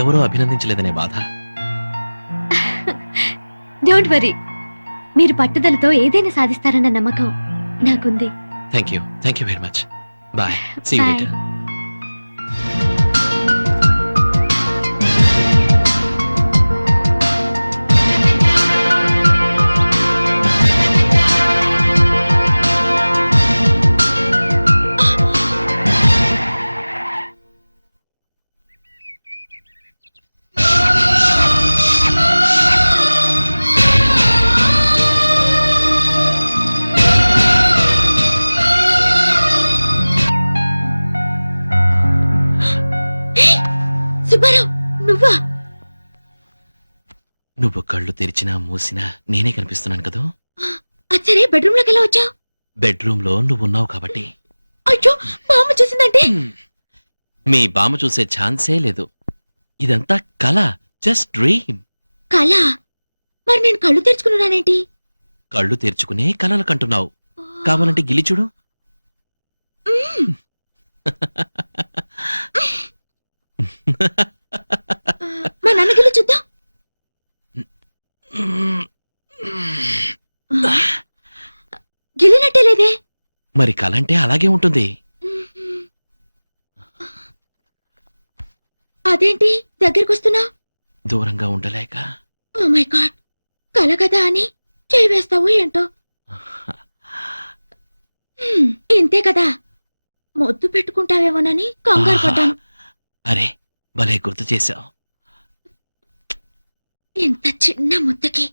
ఎవరో అభినందించలేదనే బాధ. Don't worry, మీరు పట్టుదలతో ఏదైనా సాధిస్తారన్న నమ్మకం నాకుంది. Thank you very much. Bye, see you Bye. Later. Subbarao, నువ్వా? నువ్వు కళ్ళు తెరిచినా మూసినా నేనే కనిపిస్తున్నాను కదా. అచ్చరే, బెడ్రూమ్ లోకి ఎలా వచ్చావు? బెడ్రూమ్ లో నువ్వు ఉన్నావు కాబట్టి. అయ్యో, మా అమ్మ చూసిందంటే? మీ బామ్మ చూసే ఛాన్సే లేదు. ఇదంతా కళ, జస్ట్ డ్రీమ్. కళ? మరి నేను కళ్ళు తెరుచుకున్నానేంటి? కళ్ళు తెరుచుకునే కలలు కంటున్నావు. కావాలంటే గిలి చూడు. మా నాన్న గిల్లి చూద్దాం. గిల్లినట్టే లేదే. మరి కలంటే అలాగే ఉంటుంది. అదేంటి దగ్గరికి వస్తున్నా? దూరంగా ఉండలేక. ఓ మై గాడ్, కల కదా అని చేయి వేస్తావు ఏంటో. ఇంతే కదా, మొద్దు పెట్టుకుంటావేమోనని కంగారు పడ్డాను. అరే, భలే గుర్తు చేశావు. ఇంత చిన్న ముద్దకి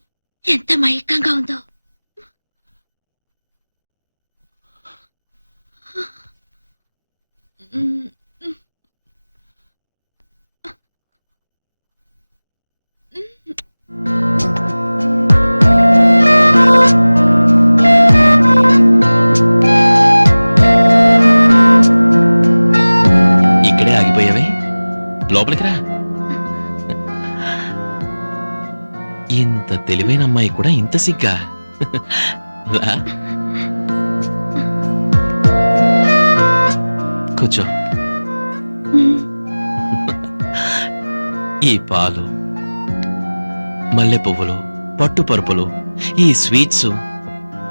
ఎంత మైకంగా ఉందో. ఇక్కడే ఆగిపోయావే, లోపలికి రా. ఇంత తెలివైన అమ్మాయి కూడా ఇంత సిగ్గా? రా, కూర్చో. ఈ పాలు, మల్లె పువ్వులు, పట్టు పరుపులు, ఈ స్వీట్స్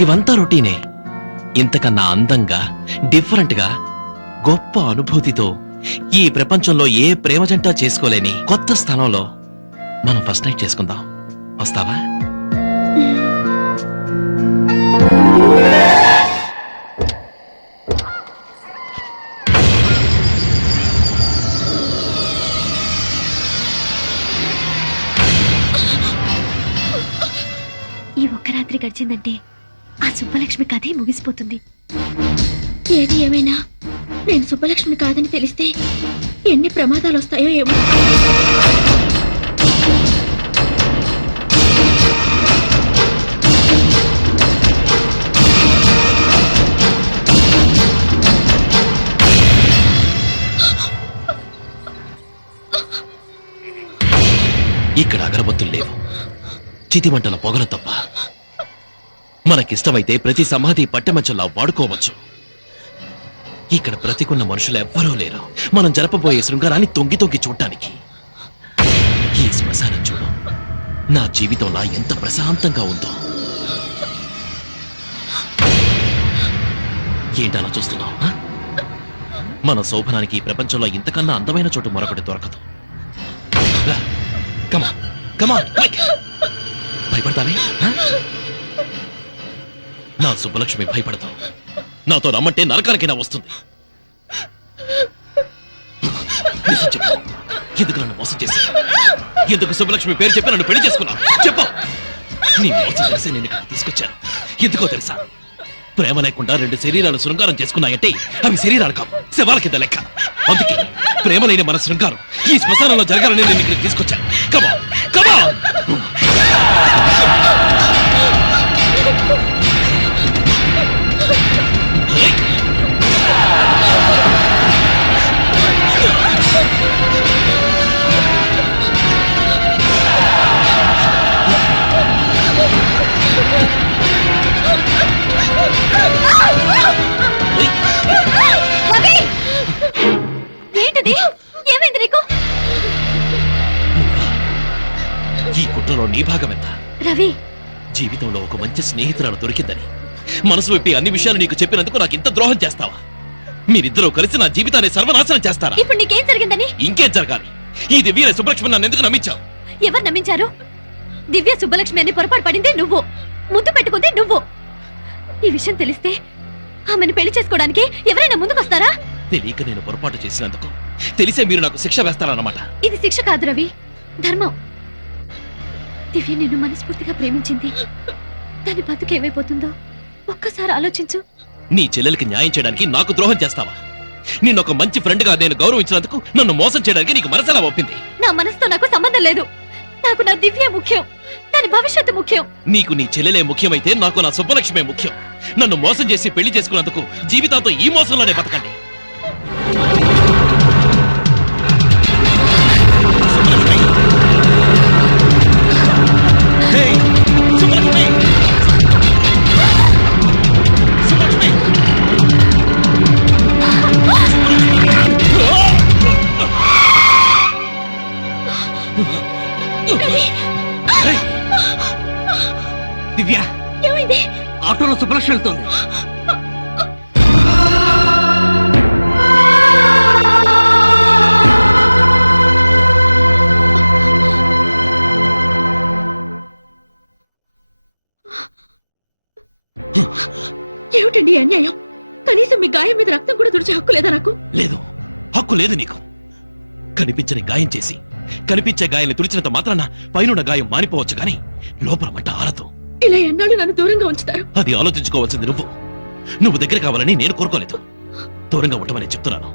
ఇవంతా రొటీనే. ఇంతకన్నా అందంగా, డిఫరెంట్ గా, గొప్ప అనుభూతితో ఈ ప్రపంచంలో ఏ ప్రేమ జంట చేసుకోలేని కొత్త స్థానంలో మనం ఫస్ట్ నైట్ చేసుకుందాం. వస్తావా? ఈ ఒక్క రాత్రి గడిచిందంటే ఆ సుబ్బలక్ష్మి కథే ముగిసిపోతుంది. ఏది ఏమైనా నేను సుబ్బలక్ష్మి కాదని తెలిస్తే ఎన్ని ప్రమాదాలు వస్తాయో ఏమో. ఇక్కడ అగరబత్తులు లేవు, చితిమంటల పొగలు తప్ప. మనకిష్టమైతే ప్రతి సమాధి పట్టెమంచంలా వాడుకోవచ్చు. ఇక్కడ బ్రతికున్న మనుషులు ఎవ్వరూ లేరు మనం జరపబోయే శృంగారాన్ని తొంగి తొంగి చూడటానికి. ఈ శ్మశానం చూడు, నా జీవితంలా ఎంత ప్రశాంతంగా ఉందో. ఏంటలా చూస్తున్నావు? మన శోభనానికి ఈ ప్రపంచంలో ఇంతకన్నా అందమైన చోటు మరొకటి దొరకదు. రా, come on, come on, quick. భయపడతావే? నా సుబ్బలక్ష్మి భయపడతావు. నాతో రమ్మంటే నరకానికైనా వస్తుంది. నిజం చెప్పు, ఎందుకు నన్ను మోసం చేశావు? ఎందుకు సుబ్బలక్ష్మి పేరు చెప్పి నన్ను పెళ్లి చేసుకున్నావు? చెప్పు. నీ మోసం తెలిసే నేను ఇక్కడ తీసుకొచ్చాను. ఎందుకో తెలుసా? ప్రేమ లేకుండా రెండు శరీరాలు శృంగారం చేసుకున్నాయంటే అవి శరీరాలు కావు, శవాల కింద లెక్క. అందుకే ప్రేమ లేని మన శృంగారం ఈ శ్మశానంలో జరగాలని నేను ఇక్కడ తీసుకొచ్చాను. కమా కమా. ఏంటది? ఏమైంది నీకు? ఈ కుట్రలో నీ భాగం ఎంత? రవి, జీవితంలో ఒక మంచి స్నేహితురాలు దొరికిందని మనసు విప్పి అన్ని విషయాలు నీకు చెప్పినందుకు నాకు ఇంత ద్రోహం చేస్తావా? మీరిద్దరూ కలిసి నా జీవితాన్ని సర్వనాశనం చేస్తారా? ఇప్పుడు నీకేం జరిగిందని? ఇంకేం జరగాలి? ఈ దివ్య సుబ్బలక్ష్మి నన్ను ఎందుకు నమ్మించావు? ఎవరు నమ్మించారు? దివ్య సుబ్బలక్ష్మి అని పొరపాటు పడింది నువ్వు, ముద్దు పెట్టుకుంది నువ్వు. ఈ విషయం తెలిస్తే ఆమెను పెళ్లి చేసుకోవడానికి ఎవరైనా ముందుకొస్తారా? తెలియక నేను పొరపాటు చేసినందుకు తెలిసే మీరు నాకు శిక్ష వేస్తారన్నమాట. ఇది శిక్ష కాదు రవి, ధర్మం. దివ్య నిన్ను మనస్ఫూర్తిగా ప్రేమించింది. దాని బతుకేమైపోతుందో ఒక్కసారి ఆలోచించు. నీ చెల్లెలకి న్యాయం చేయడానికి నాకు ద్రోహం చేస్తావా? నిన్ను ఒక మంచి ఫ్రెండ్ గా నేను గౌరవించినందుకు నన్ను మోసం చేయడానికి నీకు మనసెలా ఒప్పింది? నా మనసుతో నాకు సంబంధం లేదు. నాకు నా దివ్య ముఖ్యం, దాని భవిష్యత్తు ముఖ్యం. నీకు నీ చెల్లెలే ముఖ్యమైతే నాకు నా సుబ్బలక్ష్మే ముఖ్యం. నన్ను మోసం చేసి పెళ్లి చేసుకున్నందుకు జీవితాంతో ఈ మోసంలోనే బతకండి. సుబ్బలక్ష్మి! హేయ్! సుబ్బలక్ష్మి! సుబ్బలక్ష్మి! హేయ్! దివ్య, ఏమైంది? ఆటోలో సుబ్బలక్ష్మి వెళ్తుంది. ఏమిటండి ఈ అన్యాయం? కనీసం మీ గాయం మీద రక్తం కూడా తుడిచే హక్కు లేదా నాకు? లేదు, హక్కు లేదు నీకు. కనిపించని గాయం చేసి కనిపించే గాయాన్ని తుడిచినంత మాత్రాన పైనున్న గాయం మానిపోవచ్చు గాని లోపల మంట ఆరదు. ఇలా ఎన్నాళ్ళు నన్ను దూరంగా ఉంచుతారు? అది ఆలోచించుకోవాల్సింది నువ్వు దగ్గర కావాలని నేను కోరుకోలేదు. దూరంగా ఉండమని చెప్తున్నాను.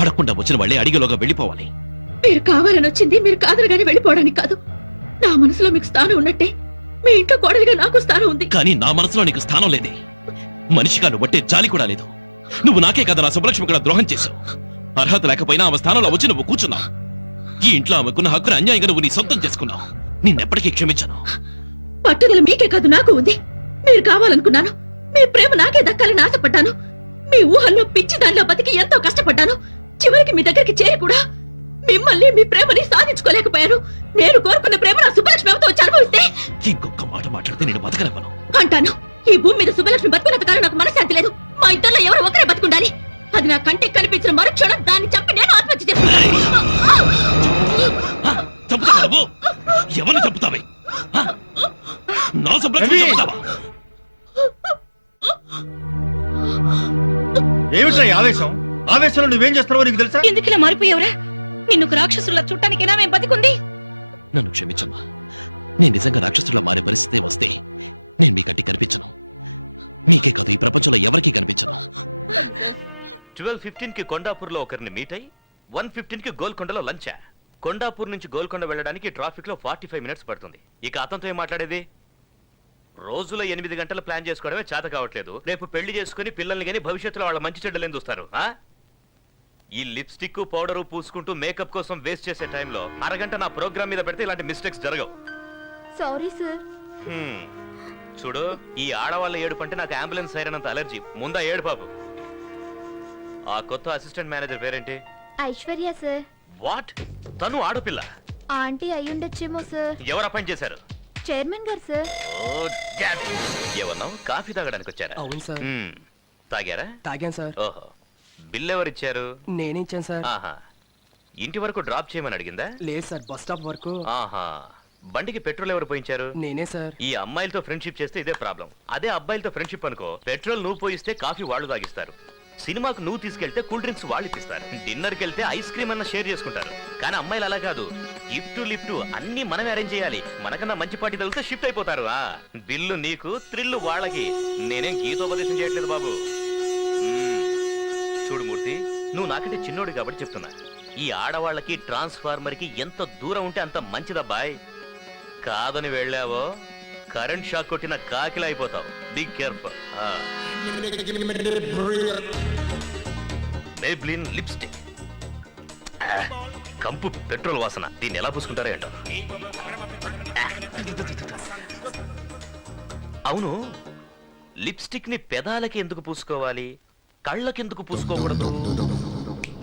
అడగకుండా వచ్చిన వాళ్ళే అడిగేలోగా వెళ్ళిపోవాలి. మీరు కావాలని వచ్చింది మీరు కాదనగానే వెళ్ళిపోవడానికి కాదు. నా మనసులో మీకు స్థానం ఉన్నట్టే మీ ఇంట్లో కోడలిగా నాకు స్థానం ఉంది. కానీ నా మనసులో నీకు స్థానం లేదే. మనిషిగా నువ్వు బట్టే జాలి కూడా లేదు. నువ్వు నాకే కదా నా సుబ్బలక్ష్మి కూడా ద్రోహం చేశావు. అర్హత లేకపోయినా ఆమె స్థానంలో వచ్చి నువ్వు కూర్చున్నావు. ఈ ఇంట్లో ఆమెకున్న హక్కును అన్యాయంగా నువ్వు నీ సొంతం చేసుకున్నావు. నిన్నెప్పటికీ క్షమించను. పట్టుదల మీకే కాదు నాకు ఉంది. మీరు కావాలనుకున్నాను. మీ ప్రేమ నాకే దక్కాలని ఆశపడ్డాను. మీ ఊహల్లో పిచ్చి దానిలో బతికి ఎంతో కష్టపడ్డాను. చివరికి మీ దగ్గరికి చేరి కూడా మిమ్మల్ని మీ ప్రేమని సాధించుకోలేకపోయాను. నేను కోరుకున్న ప్రేమ నా సుబ్బలక్ష్మి ఎవరితో వచ్చి అనుభవిస్తే ఇంకొక మాట మాట్లాడితే నేను బతకనివ్వను అంటాను. ఈ భూమి మీద సుబ్బలక్ష్మి బతుకున్నంత కాలం నాకు మనశ్శాంతి లేదు. మా ఇద్దరిలో ఎవరో ఒకరే బతుకుండాలి. అది నా కంటికి కనిపించిన మరుక్షణం దాన్ని చంపి నేను ఆత్మహత్య చేసుకున్నాను. చంపుతావా నువ్వు? ఎవరిని చంపుతావే? నా సుబ్బలక్ష్మి చంపుతావా? ఏమిట్రా ఈ ఆవేశం? ఆవేశంలో నువ్వేం చేస్తున్నావో నీకు తెలుసా? ఎందుకు ఇలా మారిపోయావురా? నిన్ను రాక్షసుల చుట్టానికైనా మేము బతికుంది. నన్ను క్షమించమ్మా. నేను నిజంగా రాక్షసులా మారే పరిస్థితి వస్తే నేను మీ కంటికి కనిపించను. మీకే కాదు ఈ ప్రపంచంలో ఎవరికీ కనిపించను. 12:15 కి కొండాపూర్లో ఒకరిని మీట్ అయి 1:15 కి గోల్కొండలో లంచా. కొండాపూర్ నుంచి గోల్కొండ వెళ్ళడానికి ట్రాఫిక్ లో 45 మినిట్స్ పడుతుంది. ఇక అతనితో ఏం మాట్లాడేది? రోజులో 8 గంటలు ప్లాన్ చేసుకోవడమే చేత కావట్లేదు. రేపు పెళ్లి చేసుకుని పిల్లల్ని గానీ భవిష్యత్తులో వాళ్ళ మంచి చెడ్డలేని చూస్తారు. ఈ లిప్స్టిక్ పౌడరు పూసుకుంటూ మేకప్ కోసం వేస్ట్ చేసే టైంలో అరగంట నా ప్రోగ్రామ్ మీద పెడితే ఇలాంటి మిస్టేక్స్ జరగవు. Sorry sir. చూడు, ఈ ఆడవాళ్ళ ఏడుపు అంటే నాకు అంబులెన్స్ సైరనంత అలర్జీ. ముందా ఏడు పాపు. ఆ కొత్త అసిస్టెంట్ మేనేజర్ పేరేంటి? ఐశ్వర్య సార్. వాట్? తను ఆడపిల్ల? ఆంటీ అయ్యుండొచ్చేమో సార్. ఎవరు అపాయింట్ చేశారు? చైర్మన్ గారు సార్. ఏమన్నావు? కాఫీ తాగడానికి వచ్చారా? అవును సార్. తాగారా? తాగాను సార్. ఓహో, బిల్ ఎవరిచ్చారు? నేనే ఇచ్చాను సార్. ఆహా, ఇంటి వరకు డ్రాప్ చేయమని అడిగిందా? లేదు సార్, బస్ స్టాప్ వరకు. ఆహా, బండికి పెట్రోల్ ఎవరు పోయించారు? నేనే సార్. ఈ అమ్మాయిలతో ఫ్రెండ్షిప్ చేస్తే ఇదే ప్రాబ్లం. అదే అబ్బాయిలతో ఫ్రెండ్షిప్ అనుకో, పెట్రోల్ నువ్వు పోయిస్తే కాఫీ వాళ్ళు తాగిస్తారు. సినిమాకు నువ్వు తీసుకెళ్తే కూల్ డ్రింక్స్ వాళ్ళు ఇప్పిస్తారు. డిన్నర్కి వెళ్తే ఐస్ క్రీమ్ అన్న షేర్ చేసుకుంటారు. కానీ అమ్మాయిలు అలా కాదు. గిఫ్ట్ లిఫ్ట్ అన్ని మనమే అరేంజ్ చేయాలి. మనకన్నా మంచి పార్టీ తగిలితే షిఫ్ట్ అయిపోతారు. బిల్లు నీకు, థ్రిల్లు వాళ్ళకి. నేనేం గీతోపదేశం చేయట్లేదు బాబు. చూడు మూర్తి, నువ్వు నాకంటే చిన్నోడు కాబట్టి చెప్తున్నా. ఈ ఆడవాళ్ళకి ట్రాన్స్ఫార్మర్ కి ఎంత దూరం ఉంటే అంత మంచిదబ్బాయ్. కాదని వెళ్ళావో కరెంట్ షాక్ కొట్టిన కాకిలా అయిపోతావు. Be careful. మేబ్లిన్ లిప్స్టిక్, కంపు పెట్రోల్ వాసన. దీన్ని ఎలా పూసుకుంటారో ఏంటో. అవును, లిప్స్టిక్ ని పెదాలకి ఎందుకు పూసుకోవాలి, కళ్ళకెందుకు పూసుకోకూడదు?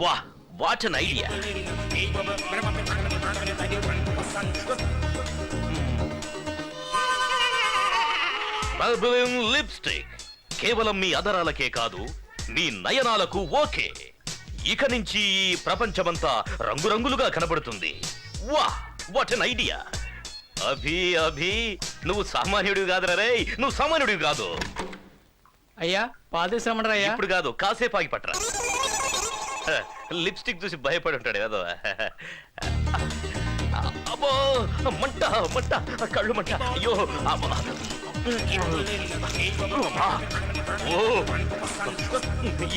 వా, what an idea. Maybelline lipstick కేవలం మీ అదరాలకే కాదు మీ నయనాలకు ఓకే. ఇక నుంచి ఈ ప్రపంచమంతా రంగురంగులుగా కనబడుతుంది. వా what an idea. Abhi Abhi నువ్వు సామాన్యుడివి కాదురా రే, నువ్వు సామాన్యుడివి కాదు. అయ్యా పాలు తీసుకురమ్మంటారా అయ్యా? ఇప్పుడు కాదు, కాసేపు ఆగి పట్టరా. లిప్స్టిక్ చూసి భయపడి ఉంటాడు ఏదో. అబ్బో మంట మంట, కళ్ళు మంట, అయ్యో అబ్బా. ఓ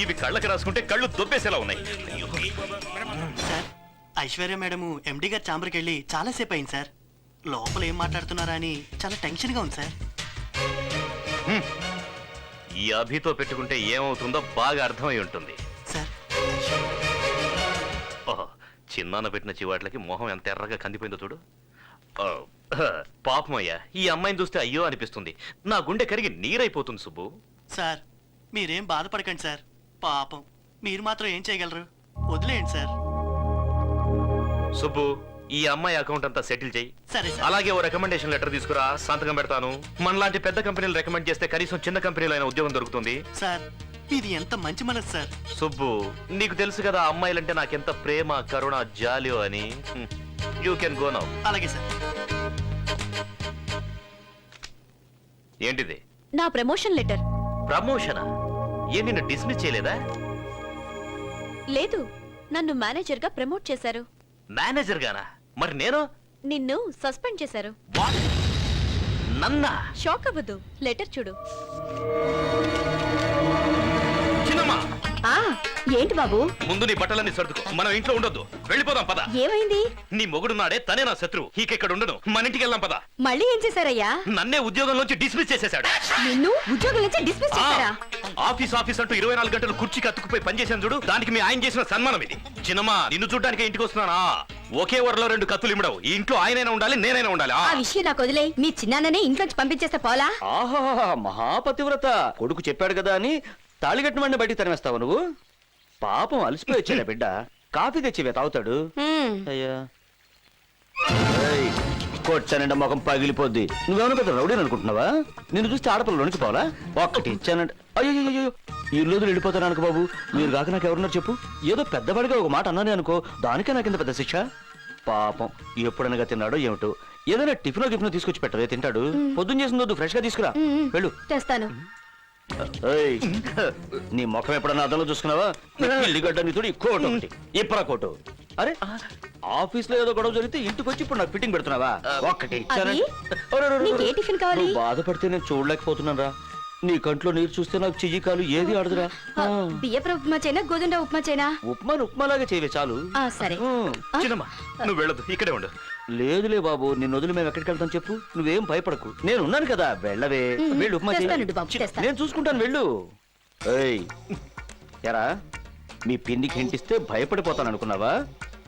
ఇవి కళ్ళకి రాసుకుంటే కళ్ళు దొబ్బేసేలా ఉన్నాయి. అయ్యో. సార్ ఐశ్వర్య మేడము ఎండి గారి ఛాంబర్కి వెళ్ళి చాలాసేపు అయింది సార్. లోపల ఏం మాట్లాడుతున్నారా అని చాలా టెన్షన్గా ఉంది సార్. ఈ అభితో పెట్టుకుంటే ఏమవుతుందో బాగా అర్థమై ఉంటుంది. సార్ ఓహో, చిన్నాన్న పెట్టిన చివాట్లకి మొహం ఎంత ఎర్రగా కందిపోయిందో చూడు. ఓ, పాపం అయ్యా, ఈ అమ్మాయిని చూస్తే అయ్యో అనిపిస్తుంది. నా గుండె కరిగి నీరైపోతుంది సుబ్బు. సార్ మీరేం బాధపడకండి సార్. పాపం మీరు మాత్రం ఏం చేయగలరు, వదిలేయండి సార్. సుబ్బు, ఈ అమ్మాయి అకౌంట్ అంతా సెటిల్ చేయి. సరే సార్. అలాగే ఓ రికమెండేషన్ లెటర్ తీసుకురా, సంతకం పెడతాను. మనలాంటి పెద్ద కంపెనీలు రికమెండ్ చేస్తే కనీసం చిన్న కంపెనీలో అయినా ఉద్యోగం దొరుకుతుంది. సార్ ఇది ఎంత మంచి మనసు సార్. సుబ్బు, నీకు తెలుసు కదా అమ్మాయిలంటే నాకెంత ప్రేమ, కరుణ, జాలియో అని. You can go now. అలాగే సార్. ఏంటిది? నా ప్రమోషన్ లెటర్. ప్రమోషనా? ఏ నిన్ను డిస్మిస్ చేయలేదా? లేదు, నన్ను మేనేజర్ గా ప్రమోట్ చేశారు. మేనేజర్ గానా? మరి నేను? నిన్ను సస్పెండ్ చేశారు. What? నన్నా? షాక్ అవ్వదు, లెటర్ చూడు. చిన్నమ్మా, ఏంటి బాబు? ముందు నీ బట్టలన్నీ సర్దుకో. మనం ఇంట్లో ఉండొద్దు, వెళ్ళిపోదాం పద. ఏమైంది? నీ మొగుడున్నాడే, తనే నా శత్రువు. ఇక్కడ ఉండను, మన ఇంటికి వెళ్దాం పద. మళ్ళీ ఏం చేశారయ్యా? నన్నే ఉద్యోగంలోంచి డిస్మిస్ చేసేశాడు. నిన్ను ఉద్యోగం నుంచి డిస్మిస్ చేశారా? ఆఫీస్ ఆఫీస్ అంటూ 24 గంటలు కుర్చీకి అతుక్కుపోయి పనిచేసాను చూడు, దానికి మీ ఆయన చేసిన సన్మానం ఇది. చిన్నమ్మా, నిన్ను చూడ్డానికి ఇంటికి వస్తున్నానా? ఒకే వరలో 2 కత్తులు ఇమ్మడవు. ఈ ఇంట్లో ఆయనైనా ఉండాలి, నేనైనా ఉండాలి. ఆ విషయం నాకు వదిలే. మీ చిన్నాన్ననే ఇంట్లోంచి పంపించేస్తే పోలా? ఆహా మహాపతివ్రత కొడుకు చెప్పాడు కదా అని తాళిగట్టిన వాడిని బయటికి తరిమేస్తావు నువ్వు. పాపం అలసిపోయి వచ్చాడా బిడ్డ, కాఫీ తెచ్చివే తాగుతాడు. అయ్యా కొచ్చానంటే ముఖం పగిలిపోద్ది. నువ్వేమన్నా పెద్ద రౌడీని అనుకుంటున్నావా? నిన్ను చూస్తే ఆడపిల్లలోనికి పోవాలా? ఒక్కటి ఇచ్చానంటే అయ్యో ఈ రోజులు వెళ్ళిపోతాను అనుకో బాబు. మీరు కాక నాకు ఎవరున్నారు చెప్పు? ఏదో పెద్దవాడిగా ఒక మాట అన్నానే అనుకో, దానికే నాకింత పెద్ద శిక్ష. పాపం ఎప్పుడనగా తిన్నాడో ఏమిటో. ఏదైనా టిఫినో తీసుకొచ్చి పెట్టవే, తింటాడు. పొద్దున్న చేసిందో ఫ్రెష్ గా తీసుకురా. వెళ్ళు. తెస్తాను. ఏయ్, నీ ముఖం ఎప్పుడన్నా అద్దంలో చూసుకున్నావా? ఇల్లిగడ్డ నీతుడు ఈ కోటు ఒకటి, ఇప్పరా కోటు. అరే ఆఫీస్ లో ఏదో గొడవ జరిగితే ఇంటికి వచ్చి ఇప్పుడు నాకు ఫిట్టింగ్ పెడుతున్నావా? ఒక్కటి ఇచ్చానంటే నీకే టిఫిన్ కావాలి? నువ్వు బాధపడితే నేను చూడలేకపోతున్నాను రా. నీ కంట్లో నీరు చూస్తే నాకు చెయ్యి కాలు ఏది ఆడదురా. బియ్యపు ఉప్మా చేయనా, గోధుమ ఉప్మా చేయనా? ఉప్మాలాగా చేయవే చాలు. సరే. చిన్నమ్మా, నువ్వు వెళ్ళదు, ఇక్కడే ఉండు. లేదులే బాబు, నిన్ను వదిలి మేము ఎక్కడికి వెళ్తాం చెప్పు? నువ్వేం భయపడకు, నేను ఉన్నాను కదా. వెళ్ళవే, వెళ్ళు. ఉప్మా తెస్తానండి బాబు, చెయ్యి. తెస్తాను. నేను చూసుకుంటాను, వెళ్ళు. ఏయ్ ఎరా, మీ పిన్నికి హింటిస్తే భయపడిపోతాను అనుకున్నావా?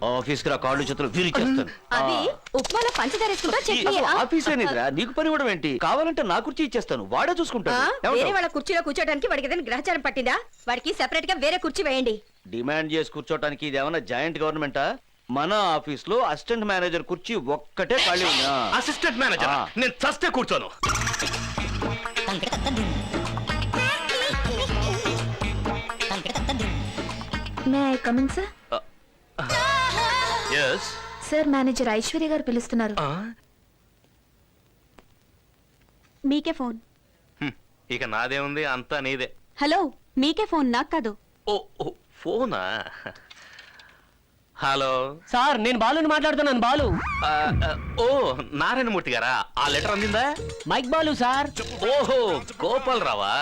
ఆఫీస్ కి రా, కాళ్ళు చేతులు విరిచేస్తాను. అది ఉప్మాలో పంచదార వేసుకుంటా, చట్నీ. ఆఫీస్ ఏనిదిరా, నీకు పని ఇవ్వడం ఏంటి? కావాలంటే నా కుర్చీ ఇచ్చేస్తాను, వాడే చూసుకుంటాను. వేరే ఏమంటావ్? వాళ్ళ కుర్చీలో కూర్చోడానికి వాడికి ఏదైనా గ్రహచారం పట్టిందా? వాడికి సెపరేట్ గా వేరే కుర్చీ వేయండి. డిమాండ్ చేసి కూర్చోటానికి ఇది ఏమన్నా జాయింట్ గవర్నమెంటా? మన ఆఫీస్ లో అసిస్టెంట్ మేనేజర్ కుర్చీ ఒక్కటే ఖాళీ ఉందా? అసిస్టెంట్ మేనేజర్ నేను చస్తే కూర్చోను. May I coming sir? Yes. Sir manager Aishwarya గారు పిలుస్తున్నారు. మీకే ఫోన్. ఇక నాదే ఉంది, అంతా నీదే. హలో, మీకే ఫోన్, నాకు కాదు. ఓ ఫోనా? హలో సార్, నేను బాలుని మాట్లాడుతున్నాను. బాలు. ఓ నారాయణమూర్తి గారా? ఆ లెటర్ అందిందా? Mike Balu sir. ఓహో, గోపాల్ రావా?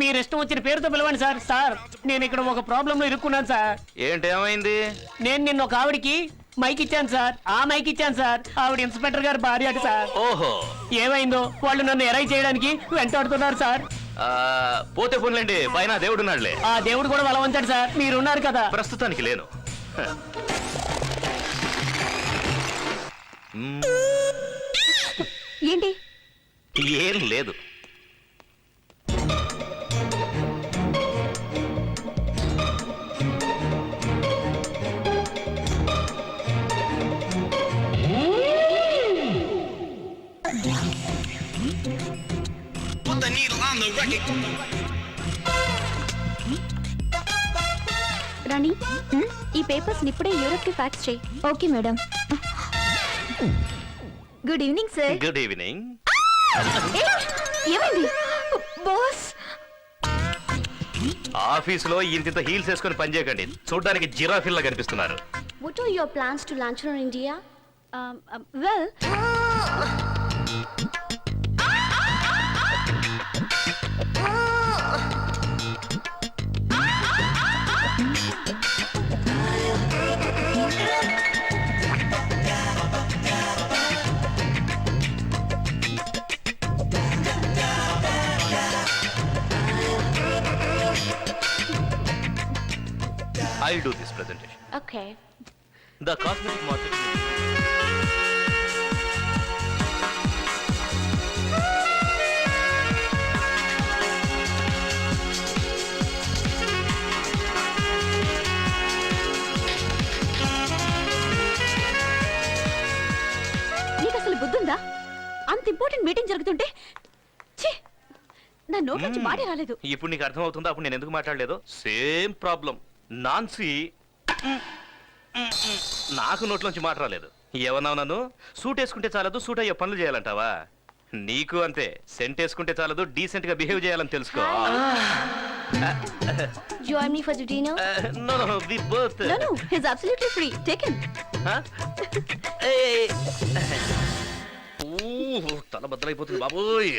మీరు ఇష్టం వచ్చిన పేరుతో పిలవండి సార్. సార్, నేను ఇక్కడ ఒక ప్రాబ్లం లో ఇరుక్కున్నాను సార్. ఏంటేమైంది? నేను నిన్న ఒక ఆవిడికి మైక్ ఇచ్చాను సార్. ఆ మైక్ ఇచ్చాను సార్. ఆవిడ ఇన్స్పెక్టర్ గారు భార్య అట సార్. ఓహో, ఏమైందో వాళ్ళు నన్ను ఎరై చేయడానికి వెంటాడుతున్నారు సార్. పోతే పోన్లేండి, పైన దేవుడున్నాడులే. ఆ దేవుడు కూడా బలవంతాడు సార్. మీరున్నారు కదా. ప్రస్తుతానికి లేను. ఏంటి? ఏం లేదు. రాణి ఈ పేపర్స్ ఇప్పుడే యూరోప్ కి ఫ్యాక్స్ చేయి. Okay madam. Good evening sir. Good evening. ఏమైంది బాస్? ఆఫీసులో ఇంత హీల్స్ వేసుకొని పనిచేయకండి, చూడడానికి జిరాఫిల్లా కనిపిస్తున్నారు. What are your plans to launch on India? Well, I'll do this presentation. okay. The cosmetic marketing. నీకు అసలు బుద్ధుందా? అంత ఇంపార్టెంట్ మీటింగ్ జరుగుతుంటే ఛీ, నా నోటి నుంచి మాటే రాలేదు. ఇప్పుడు నీకు అర్థం అవుతుందా అప్పుడు నేను ఎందుకు మాట్లాడలేదు? Same problem. నాన్సీ నాకు నోట్లోంచి మాట రాలేదు. ఏమన్నావు నన్ను? సూట్ వేసుకుంటే చాలదు, సూట్ అయ్యే పనులు చేయాలంటావా? నీకు అంతే, సెంట్ వేసుకుంటే చాలదు, డీసెంట్ గా బిహేవ్ చేయాలని తెలుసుకో. Join me for the dinner? No, we both. No, he's absolutely free. Take him. Huh? తల బద్దలైపోతుంది బాబోయ్.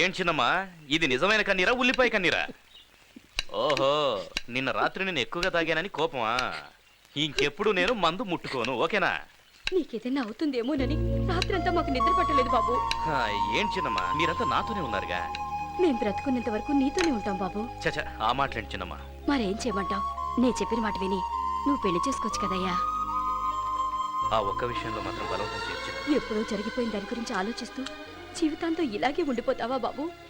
ఏం చిన్నమ్మా, ఇది నిజమైన కన్నీరా, ఉల్లిపాయ కన్నీరా? ఓహో, నిన్న రాత్రి నేను ఎక్కువగా తాగానని కోపమా? ఇంకెప్పుడు నేను మందు ముట్టుకోను, ఓకేనా? నీకేదైనా అవుతుందేమోనని రాత్రంతా మాకు నిద్ర పట్టలేదు బాబు. ఏం చిన్నమ్మా, మీరంతా నాతోనే ఉన్నారుగా. మేం బ్రతుకున్నంత వరకు నీతోనే ఉంటాం బాబు. చచ్చా, ఆ మాటలేంటి చిన్నమ్మా. మరేం చేయమంటావు? నేను చెప్పిన మాట విని నువ్వు పెళ్లి చేసుకోవచ్చు కదయ్యా. ఆ ఒక్క విషయంలో మాత్రం బలవంతం చేయొచ్చు. ఎప్పుడో జరిగిపోయిన దాని గురించి ఆలోచిస్తూ జీవితాంతో ఇలాగే ఉండిపోతావా బాబు?